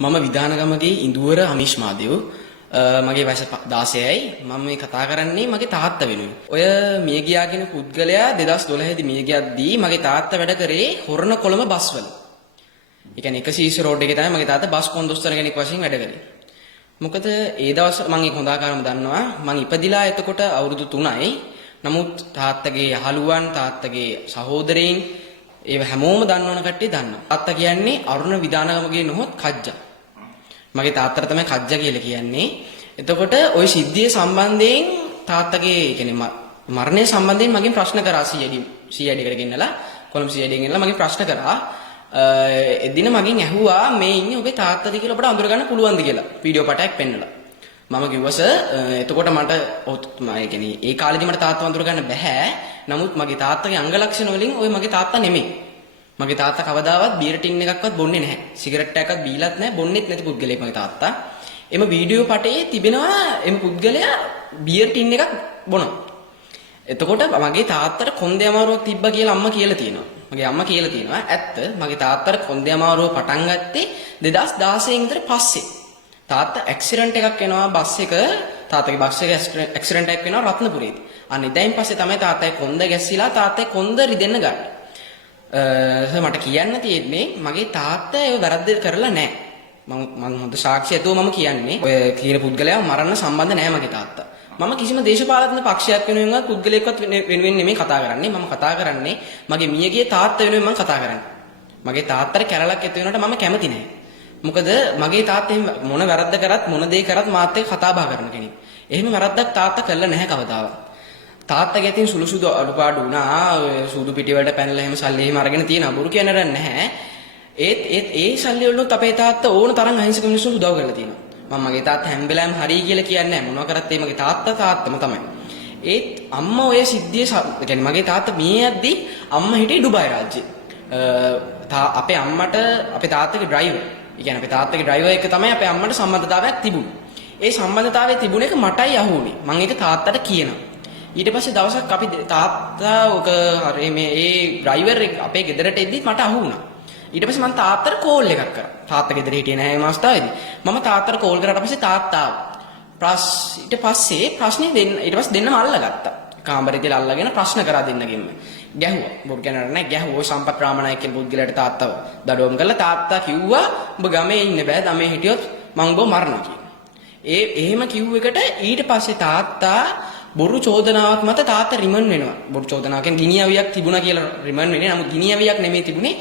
මම විධානගමගේ ඉඳුවර අමීෂ් මාදේව මගේ වයස 16යි මම මේ කතා කරන්නේ මගේ තාත්තා වෙනුවෙන්. ඔය මිය ගියා කියන පුද්ගලයා 2012 දී මිය ගියද්දී මගේ තාත්තා වැඩ කරේ හොරණ කොළඹ බස්වල. ඒ කියන්නේ 100 රෝඩ් එකේ තමයි මගේ තාත්තා බස් කොන්දොස්තර කෙනෙක් වශයෙන් වැඩ කරේ. මොකද ඒ දවස් මම ඒක හොඳ ආකාරව දන්නවා. මම ඉපදිලා එතකොට අවුරුදු 3යි. නමුත් තාත්තගේ යහළුවන් තාත්තගේ සහෝදරයින් ඒව හැමෝම දන්නවන කට්ටිය දන්නවා. තාත්තා කියන්නේ අරුණ විධානගමගේ නොහොත් කජ්ජා. මගේ තාත්තට තමයි කජ්ජා කියලා කියන්නේ. එතකොට ওই සිද්ධිය සම්බන්ධයෙන් තාත්තගේ කියන්නේ මරණය සම්බන්ධයෙන් මගෙන් ප්‍රශ්න කරා CID එකට ගෙන්නලා කොළඹ CID එකෙන් ගෙන්නලා මගෙන් ප්‍රශ්න කරා. එදින මගෙන් ඇහුවා මේ ඉන්නේ ඔබේ තාත්තද කියලා ඔබට අඳුර ගන්න පුළුවන්ද කියලා වීඩියෝ පටයක් පෙන්නලා. මම කිව්වා සර් එතකොට මට ඒ කියන්නේ ඒ කාලේදී මට තාත්තව අඳුර ගන්න බෑ. නමුත් මගේ තාත්තගේ අංග ලක්ෂණ වලින් ওই මගේ තාත්තා නෙමෙයි. මගේ තාත්තා කවදාවත් බීර් ටින් එකක්වත් බොන්නේ නැහැ. සිගරට් එකක්වත් බීලත් නැහැ. බොන්නෙත් නැති පුද්ගලයෙක් මගේ තාත්තා. එම වීඩියෝ පටයේ තිබෙනවා එම පුද්ගලයා බීර් ටින් එකක් බොනවා. එතකොට මගේ තාත්තට කොන්දේ අමාරුවක් තිබ්බා කියලා අම්මා කියලා තියෙනවා. මගේ අම්මා කියලා තියෙනවා. ඇත්ත මගේ තාත්තට කොන්දේ අමාරුව පටන් ගත්තේ 2016 විතර පස්සේ. තාත්තා ඇක්සිඩන්ට් එකක් වෙනවා බස් එක තාත්තගේ බස් එක ඇක්සිඩන්ට් එකක් වෙනවා රත්නපුරේදී. අන්න එදායින් පස්සේ තමයි තාත්තගේ කොන්ද ගැස්සිලා තාත්තගේ කොන්ද රිදෙන්න ගන්නේ. මට කියන්න තියෙන්නේ මගේ තාත්තා ඒව වැරද්ද කරලා නැහැ. මම හොඳ සාක්ෂි ඇතුව මම කියන්නේ. ඔය කියන පුද්ගලයා මරන්න සම්බන්ධ නැහැ මගේ තාත්තා. මම කිසිම දේශපාලන පක්ෂයක් වෙනුවෙන්වත් පුද්ගලයෙක්වත් වෙනුවෙන් නෙමෙයි කතා කරන්නේ. මම කතා කරන්නේ මගේ මියගිය තාත්තා වෙනුවෙන් මම කතා කරන්නේ. මගේ තාත්තට කැරලක් ඇති වෙනකොට මම කැමති නැහැ. මොකද මගේ තාත්තා මොන වැරද්ද කරත් මොන දේ කරත් මාත් එක්ක කතා බහ කරන කෙනෙක්. එහෙම වැරද්දක් තාත්තා කළා නැහැ කවදාවත්. තාත්තගේ අතින් සුළු සුදු අඩුපාඩු වුණා. සුදු පිටි වලට පැනලා එහෙම සල්ලි එහෙම අරගෙන තියෙනවා. බොරු කියන රන් නැහැ. ඒ සල්ලි වලුත් අපේ තාත්තා ඕන තරම් අහිංසක මිනිස්සුන්ට උදව් කරලා තියෙනවා. මම මගේ තාත්තා හැම වෙලාවෙම හරි කියලා කියන්නේ නැහැ. මොනවා කරත් ඒ මගේ තාත්තම තමයි. ඒත් අම්මා ඔය සිද්ධිය කියන්නේ මගේ තාත්තා මේ යද්දි අම්මා හිටියේ ඩුබායි රාජ්‍යයේ. අපේ අම්මට අපේ තාත්තගේ ඩ්‍රයිවර්. ඒ කියන්නේ අපේ තාත්තගේ ඩ්‍රයිවර් එක තමයි අපේ අම්මට සම්බන්ධතාවයක් තිබුණේ. ඒ සම්බන්ධතාවයේ තිබුණ එක මටයි අහුුනේ. මම ඒක තාත්තට කියනවා. ඊට පස්සේ දවසක් අපි තාත්තා ඔක හරි මේ ඒ ඩ්‍රයිවර් එක අපේ ගෙදරට එද්දිත් මට අහු වුණා. ඊට පස්සේ මම තාත්තට කෝල් එකක් කරා. තාත්තා ගෙදර හිටියේ නැහැ මේ අවස්ථාවේදී. මම තාත්තට කෝල් කරාට පස්සේ තාත්තා ඊට පස්සේ ප්‍රශ්නේ ඊට පස්සේ දෙන්නම අල්ලගත්තා. කාමරේ දාලා අල්ලගෙන ප්‍රශ්න කරා දෙන්නගෙම. ගැහුවා. බොරු කියනර නැහැ ගැහුවා. සම්පත් රාමනායක කියන පුද්ගලයාට තාත්තව දඩුවම් කළා. තාත්තා කිව්වා උඹ ගමේ ඉන්න බෑ. ගමේ හිටියොත් මං උඹව මරනවා කියලා. එහෙම කිව්ව එකට ඊට පස්සේ තාත්තා බොරු චෝදනාවක් මත තාත්තා රිමන්ඩ් වෙනවා. බොරු චෝදනාවක් කියන්නේ ගිනියවියක් තිබුණා කියලා රිමන්ඩ් වෙන්නේ. නමුත් ගිනියවියක් නෙමෙයි තිබුණේ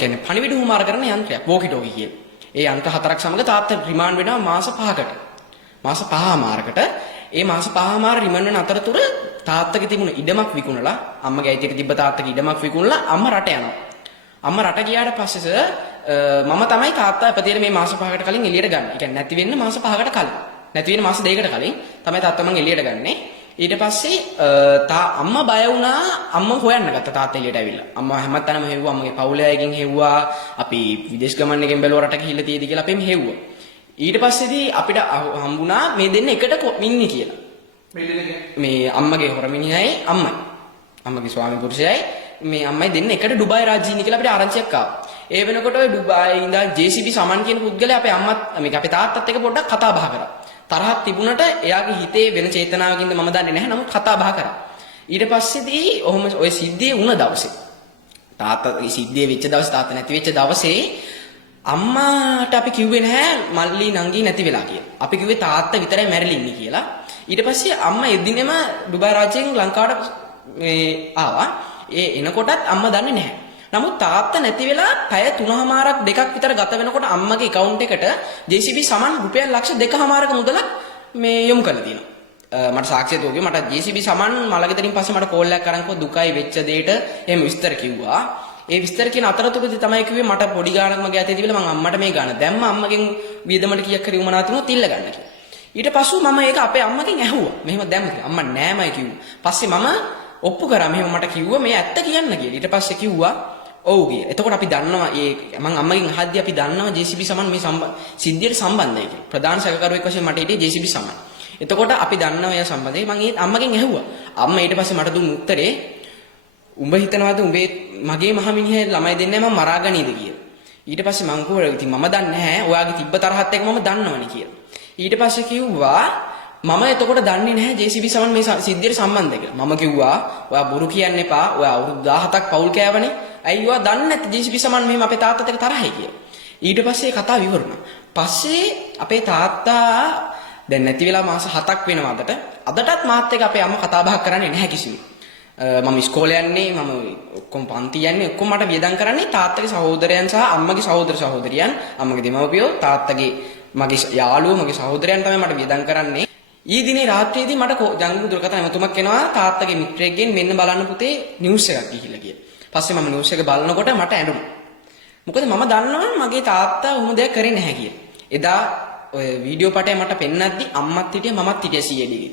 කියන්නේ පණිවිඩ හුමාර කරන යන්ත්‍රයක් වෝකිටෝකි කියන. ඒ යන්ත්‍ර 4ක් සමග තාත්තා රිමාන්ඩ් වෙනවා මාස 5කට. මාස 5මාරකට. ඒ මාස 5මාර රිමන්ඩ් වෙන අතරතුර තාත්තගේ තිබුණ ඉඩමක් විකුණලා අම්මගේ අයිතියට තිබ්බ තාත්තගේ ඉඩමක් විකුණලා අම්මා රට යනවා. අම්මා රට ගියාට පස්සේ මම තමයි තාත්තා ඉපදෙන මේ මාස 5කට කලින් එළියට ගන්න. ඒ කියන්නේ නැති වෙන්න මාස 5කට කලින්. නැති වෙන මාස 2කට කලින් තමයි තාත්තා මං එළියට ගන්නේ. ඊට පස්සේ අම්මා බය වුණා. අම්මා හොයන්න ගත්තා තාත්තා එළියට ඇවිල්ලා. අම්මා හැමතැනම හෙව්වා. අම්මගේ පවුලේ අයගෙන් හෙව්වා. අපි විදේශ ගමන් එකෙන් බැලුවා රට ගිහිල්ලා තියෙදි කියලා අපෙම හෙව්වා. ඊට පස්සේදී අපිට හම්බුණා මේ දෙන්න එකට ඉන්නේ කියලා. මේ අම්මගේ හොර මිනිහයි අම්මයි. අම්මගේ ස්වාමි පුරුෂයයි මේ අම්මයි දෙන්න එකට ඩුබායි රාජ්‍යයේ ඉන්නේ කියලා අපිට ආරංචියක් ආවා. ඒ වෙනකොට ඔය ඩුබායි ඉඳන් JCB සමන් කියන පුද්ගලයා අපේ අම්මත් මේක අපේ තාත්තත් එක්ක පොඩ්ඩක් කතා බහ කරා. තරහක් තිබුණට එයාගේ හිතේ වෙන චේතනාවකින්ද මම දන්නේ නැහැ. නමුත් කතා බහ කරා. ඊට පස්සේදී ඔහොම ඔය සිද්ධිය වුණ දවසේ තාත්තා මේ සිද්ධිය වෙච්ච දවසේ තාත්තා නැති වෙච්ච දවසේ අම්මාට අපි කිව්වේ නැහැ මල්ලි නංගි නැති වෙලා කියලා. අපි කිව්වේ තාත්තා විතරයි මැරිලා ඉන්නේ කියලා. ඊට පස්සේ අම්මා එදිනෙම ඩුබායි රාජ්‍යයෙන් ලංකාවට මේ ආවා. ඒ එනකොටත් අම්මා දන්නේ නැහැ. නමුත් තාත්තා නැති වෙලා පැය 3මාරක් දෙකක් විතර ගත වෙනකොට අම්මගේ account එකට JCB සමන් රුපියල් ලක්ෂ 2මාරක මුදලක් මේ යොමු කරලා තියෙනවා. මට සාක්ෂිය දුවගේ මට JCB සමන් මලගෙදරින් පස්සේ මට කෝල් එකක් අරන් කිව්වා දුකයි වෙච්ච දෙයට එහෙම විස්තර කිව්වා. ඒ විස්තර කියන අතරතුරදී තමයි කිව්වේ මට පොඩි ගාණක් මගේ අතේ තිබිලා මම අම්මට මේ ගාණ දැම්ම අම්මගෙන් වියදමට කීයක් හරි උමනා තිබුණොත් ඉල්ල ගන්න කියලා. ඊට පස්සෙ මම ඒක අපේ අම්මගෙන් ඇහුවා. මෙහෙම දැම්ම කියලා. අම්මා නෑමයි කිව්වා. පස්සේ මම ඔප්පු කරා මෙහෙම මට කිව්වා මේ ඇත්ත කියන්න කියලා. ඊට පස්සේ කිව්වා ඔව් කියලා. එතකොට අපි දන්නවා මම අම්මගෙන් අහද්දී අපි දන්නවා JCB සමන් මේ සිද්ධියට සම්බන්ධයි කියලා. ප්‍රධාන සැකකරුවෙක් වශයෙන් මට හිටියේ JCB සමන්. එතකොට අපි දන්නවා එයා සම්බන්ධයි. මම ඒ අම්මගෙන් ඇහුවා. අම්මා ඊට පස්සේ මට දුන්න උත්තරේ උඹ හිතනවාද උඹේ මගේ මහමිනිහේ ළමයි දෙන්නේ මම මරාගනීද කියලා. ඊට පස්සේ මං කිව්වා ඉතින් මම දන්නේ නැහැ ඔයාගේ තිබ්බ තරහත් එක මම දන්නවනේ කියලා. ඊට පස්සේ කිව්වා මම එතකොට දන්නේ නැහැ JCB සමන් මේ සිද්ධියට සම්බන්ධ කියලා. මම කිව්වා ඔයා බොරු කියන්න එපා. ඔයා අවුරුදු 17ක් පවුල් කෑවනේ. ඇයි ඔයා දන්නේ නැති JCB සමන් මෙහෙම අපේ තාත්තත් එක්ක තරහයි කියලා. ඊට පස්සේ කතාව ඉවරුණා. පස්සේ අපේ තාත්තා දැන් නැති වෙලා මාස 7ක් වෙනවා අදට. අදටත් මාත් එක්ක අපේ අම්මා කතා බහක් කරන්නේ නැහැ කිසිම. මම ඉස්කෝලේ යන්නේ මම ඔක්කොම පන්ති යන්නේ ඔක්කොම මට වියදම් කරන්නේ තාත්තගේ සහෝදරයන් සහ අම්මගේ සහෝදර සහෝදරියන් අම්මගේ දෙමව්පියෝ තාත්තගේ මගේ යාළුවෝ මගේ සහෝදරයන් තමයි මට වියදම් කරන්නේ. ඊ දිනේ රාත්‍රියේදී මට ජංගම දුරකථන ඇමතුමක් එනවා තාත්තගේ මිත්‍රයෙක්ගෙන් මෙන්න බලන්න පුතේ නිවුස් එකක් ගිහිල්ලා කියලා. පස්සේ මම නිවුස් එක බලනකොට මට ඇඬුණා. මොකද මම දන්නවා මගේ තාත්තා ඔහොම දෙයක් කරේ නැහැ කියලා. එදා ඔය වීඩියෝ පටය මට පෙන්නද්දි අම්මත් හිටියේ මමත් හිටියේ CID එකේ.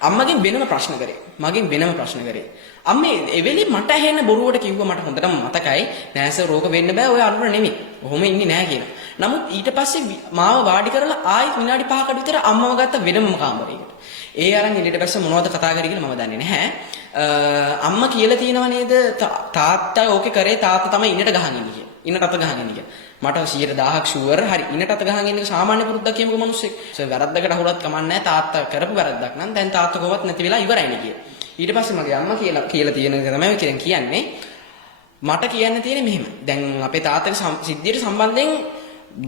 අම්මගෙන් වෙනම ප්‍රශ්න කරේ. මගෙන් වෙනම ප්‍රශ්න කරේ. අම්මේ එවෙලේ මට ඇහෙන බොරුවට කිව්වා මට හොඳටම මතකයි. නෑ සර් රෝග වෙන්න බෑ ඔය අනුර නෙමෙයි. ඔහොම ඉන්නේ නෑ කියලා. නමුත් ඊට පස්සේ මාව වාඩි කරලා ආයෙත් විනාඩි 5කට විතර අම්මව ගත්ත වෙනම කාමරයකට. ඒ අරන් එළියට බැස්ස මොනවද කතා කරේ කියලා මම දන්නේ නැහැ. අම්මා කියලා තියෙනව නේද තාත්තා ඕකේ කරේ තාත්තා තමයි ඉන්නට ගහන් ඉන්නේ කියලා. ඉන්නට අත ගහන් ඉන්නේ කියලා. මට 100,000ක් ෂුවර් හරි ඉන්නට අත ගහන් ඉන්න එක සාමාන්‍ය පුරුද්දක් කියමුකෝ මිනිස්සෙක්. වැරද්දකට අහුරත් කමන්නේ තාත්තා කරපු වැරද්දක් නම් දැන් තාත්තා කොහොමවත් නැති වෙලා ඉවරයිනේ කියලා. ඊට පස්සේ මගේ අම්මා කියලා තියෙන එක තමයි කියන්නේ මට කියන්න තියෙන්නේ මෙහෙම. දැන් අපේ තාත්තගේ සිද්ධියට සම්බන්ධයෙන්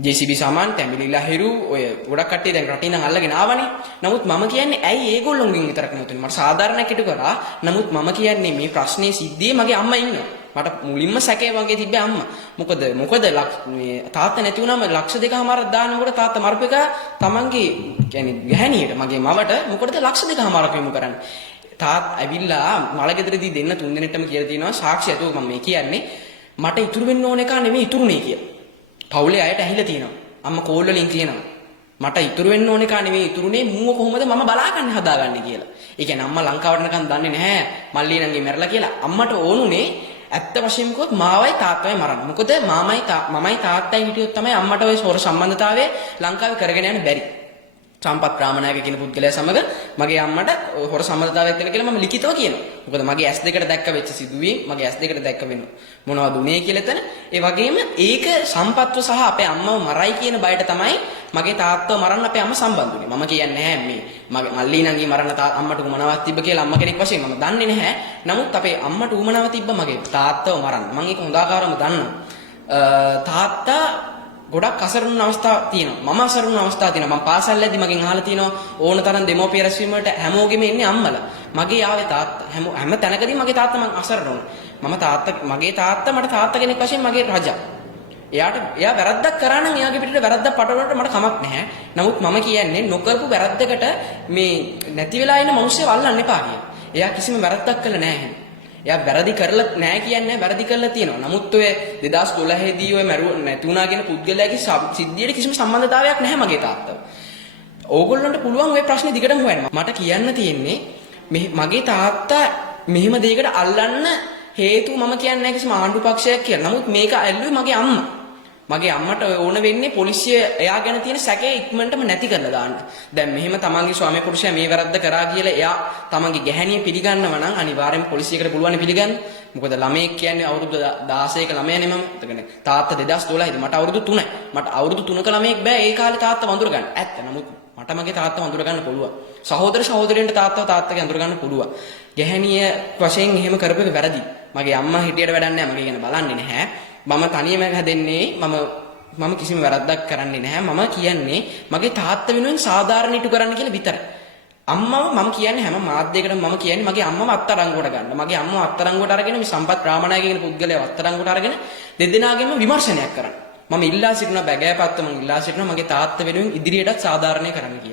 JCB සමාන් තැඹිලිලා හිරු ඔය ගොඩක් කට්ටිය දැන් රටින් නම් අල්ලගෙන ආවනේ. නමුත් මම කියන්නේ ඇයි ඒගොල්ලොන්ගෙන් විතරක් නෙවෙයි මට සාධාරණයක් ඉටු කරා. නමුත් මම කියන්නේ මේ ප්‍රශ්නේ සිද්ධියේ මගේ අම්මා ඉන්නවා. මට මුලින්ම සැකේ වගේ තිබ්බේ අම්මා. මොකද මේ තාත්තා නැති වුණාම ලක්ෂ 2කමාරක් දානකොට තාත්තා මරපු එක තමන්ගේ කියන්නේ ගැහණියට මගේ මවට මොකටද ලක්ෂ 2කමාරක් යොමු කරන්නේ. තාත් ඇවිල්ලා මලගෙදරදී දෙන්න 3 දිනෙටම කියලා තියෙනවා සාක්ෂි ඇතුව මම මේ කියන්නේ මට ඉතුරු වෙන්න ඕන එක නෙමෙයි ඉතුරුනේ කියලා. පවුලේ අයට ඇහිලා තියෙනවා. අම්මා කෝල් වලින් කියනවා. මට ඉතුරු වෙන්න ඕන එක නෙමෙයි ඉතුරුනේ මූව කොහොමද මම බලාගන්න හදාගන්නේ කියලා. ඒ කියන්නේ අම්මා ලංකාවට නිකන් දන්නේ නැහැ මල්ලී නංගි මැරලා කියලා. අම්මට ඕනුනේ ඇත්ත වශයෙන්ම කිව්වොත් මාවයි තාත්තවයි මරන්න. මොකද මමයි තාත්තයි හිටියොත් තමයි අම්මට ওই සෝර සම්බන්ධතාවය ලංකාවේ කරගෙන යන්න බැරි. සම්පත් ප්‍රාමණයක කියන පුද්ගලයා සමග මගේ අම්මට හොර සම්බන්ධතාවයක් තියෙන කියලා මම ලිඛිතව කියනවා. මොකද මගේ S2කට දැක්ක වෙච්ච සිදුවීම් මගේ S2කට දැක්ක වෙන මොනවද උනේ කියලා එතන. ඒ වගේම ඒක සම්පත්ව සහ අපේ අම්මව මරයි කියන බයට තමයි මගේ තාත්තව මරන්න අපේ අම්මා සම්බන්ධ වුනේ. මම කියන්නේ නැහැ මේ මගේ මල්ලී නංගි මරන්න අම්මට උමනාවක් තිබ්බ කියලා අම්මා කෙනෙක් වශයෙන් මම දන්නේ නැහැ. නමුත් අපේ අම්මට උමනාව තිබ්බ මගේ තාත්තව මරන්න. මම ඒක හොඳාකාරව දන්නවා. තාත්තා ගොඩක් අසරණ අවස්ථා තියෙනවා. මම අසරණ අවස්ථා තියෙනවා. මම පාසල් යද්දි මගෙන් අහලා තියෙනවා ඕන තරම් දෙමෝපිය රැස්වීම වලට හැමෝගෙම එන්නේ අම්මලා. මගේ ආවේ තාත්තා. හැම තැනකදී මගේ තාත්තා මං අසරණ වුණා. මගේ තාත්තා මට තාත්තා කෙනෙක් වශයෙන් මගේ රජා. එයා වැරද්දක් කරා නම් එයාගේ පිටට වැරද්දක් පටවලට මට කමක් නැහැ. නමුත් මම කියන්නේ නොකරපු වැරද්දකට මේ නැති වෙලා ඉන්න මිනිස්සු වල්ලන්න එපා කියලා. එයා කිසිම වැරද්දක් කළා නැහැ. එයා වැරදි කරලා නැහැ කියන්නේ වැරදි කරලා තියෙනවා. නමුත් ඔය 2012 දී ඔය නැති වුණා කියන පුද්ගලයාගේ සිද්ධියට කිසිම සම්බන්ධතාවයක් නැහැ මගේ තාත්තව. ඕගොල්ලන්ට පුළුවන් ওই ප්‍රශ්නේ දිගටම හොයන්න. මට කියන්න තියෙන්නේ මගේ තාත්තා මෙහෙම දෙයකට අල්ලන්න හේතුව මම කියන්නේ නැහැ කිසිම ආණ්ඩු පක්ෂයක් කියලා. නමුත් මේක ඇල්ලුවේ මගේ අම්මා. මගේ අම්මට ඕන වෙන්නේ පොලිසිය එයා ගැන තියෙන සැකේ ඉක්මනටම නැති කරලා දාන්න. දැන් මෙහෙම තමන්ගේ ස්වාමි පුරුෂයා මේ වැරද්ද කරා කියලා එයා තමන්ගේ ගැහණිය පිළිගන්නව නම් අනිවාර්යෙන්ම පොලිසියකට පුළුවන් පිළිගන්න. මොකද ළමයෙක් කියන්නේ අවුරුදු 16ක ළමයානේ මම. එතකනේ තාත්තා 2012 දී මට අවුරුදු 3යි. මට අවුරුදු 3ක ළමයෙක් බෑ ඒ කාලේ තාත්තා වඳුර ගන්න. ඇත්ත. නමුත් මට මගේ තාත්තා වඳුර ගන්න පුළුවන්. සහෝදර සහෝදරියන්ට තාත්තගේ වඳුර ගන්න පුළුවන්. ගැහණිය වශයෙන් එහෙම කරපු එක වැරදි. මගේ අම්මා හිටියට වැඩක් නැහැ. මගේ ගැන බලන්නේ නැහැ. මම තනියම හැදෙන්නේ මම කිසිම වැරද්දක් කරන්නේ නැහැ. මම කියන්නේ මගේ තාත්තා වෙනුවෙන් සාධාරණ ඉටු කරන්න කියලා විතරයි. අම්මව මම කියන්නේ හැම මාධ්‍යයකටම මම කියන්නේ මගේ අම්මව අත්අඩංගුවට ගන්න. මගේ අම්මව අත්අඩංගුවට අරගෙන මේ සම්පත් ප්‍රාමණයක කියන පුද්ගලයාව අත්අඩංගුවට අරගෙන දෙදෙනාගෙම විමර්ශනයක් කරන්න. මම ඉල්ලා සිටින බැගෑපත්ත මම ඉල්ලා සිටින මගේ තාත්තා වෙනුවෙන් ඉදිරියටත් සාධාරණය කරන්න කියලා.